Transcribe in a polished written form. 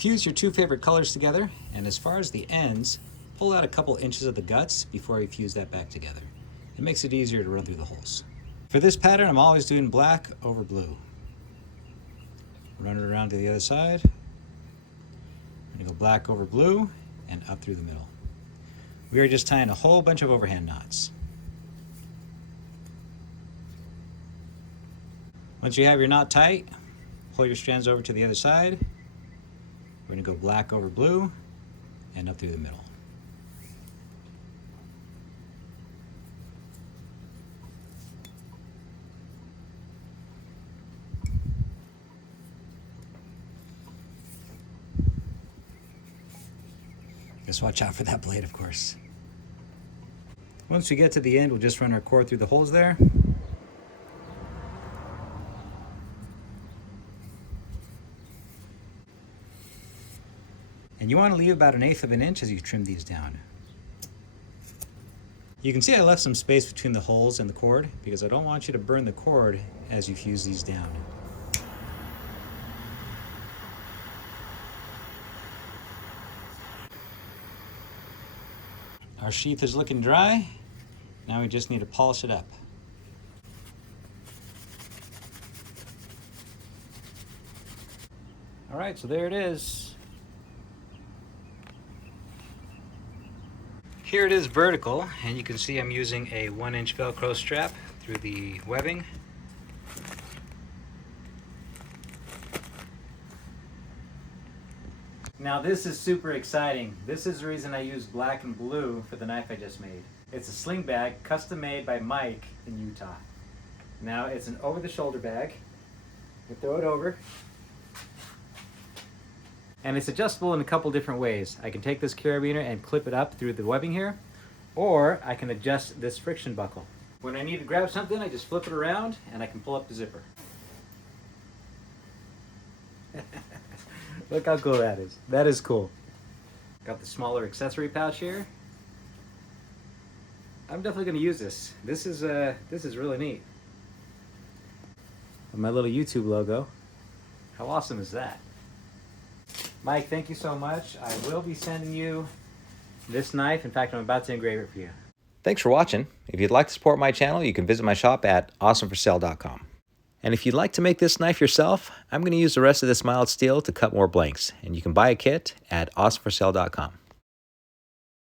Fuse your two favorite colors together, and as far as the ends, pull out a couple inches of the guts before you fuse that back together. It makes it easier to run through the holes. For this pattern, I'm always doing black over blue. Run it around to the other side. I'm going to go black over blue and up through the middle. We are just tying a whole bunch of overhand knots. Once you have your knot tight, pull your strands over to the other side. We're going to go black over blue and up through the middle. Just watch out for that blade, of course. Once we get to the end, we'll just run our cord through the holes there. And you want to leave about 1/8 of an inch as you trim these down. You can see I left some space between the holes and the cord because I don't want you to burn the cord as you fuse these down. Our sheath is looking dry. Now we just need to polish it up. All right, so there it is. Here it is vertical, and you can see I'm using a 1-inch Velcro strap through the webbing. Now this is super exciting. This is the reason I used black and blue for the knife I just made. It's a sling bag custom made by Mike in Utah. Now it's an over-the-shoulder bag. You throw it over. And it's adjustable in a couple different ways. I can take this carabiner and clip it up through the webbing here, or I can adjust this friction buckle. When I need to grab something, I just flip it around and I can pull up the zipper. Look how cool that is. That is cool. Got the smaller accessory pouch here. I'm definitely going to use this. This is really neat. And my little YouTube logo. How awesome is that? Mike, thank you so much. I will be sending you this knife. In fact, I'm about to engrave it for you. Thanks for watching. If you'd like to support my channel, you can visit my shop at awesomeforsale.com. And if you'd like to make this knife yourself, I'm going to use the rest of this mild steel to cut more blanks. And you can buy a kit at awesomeforsale.com.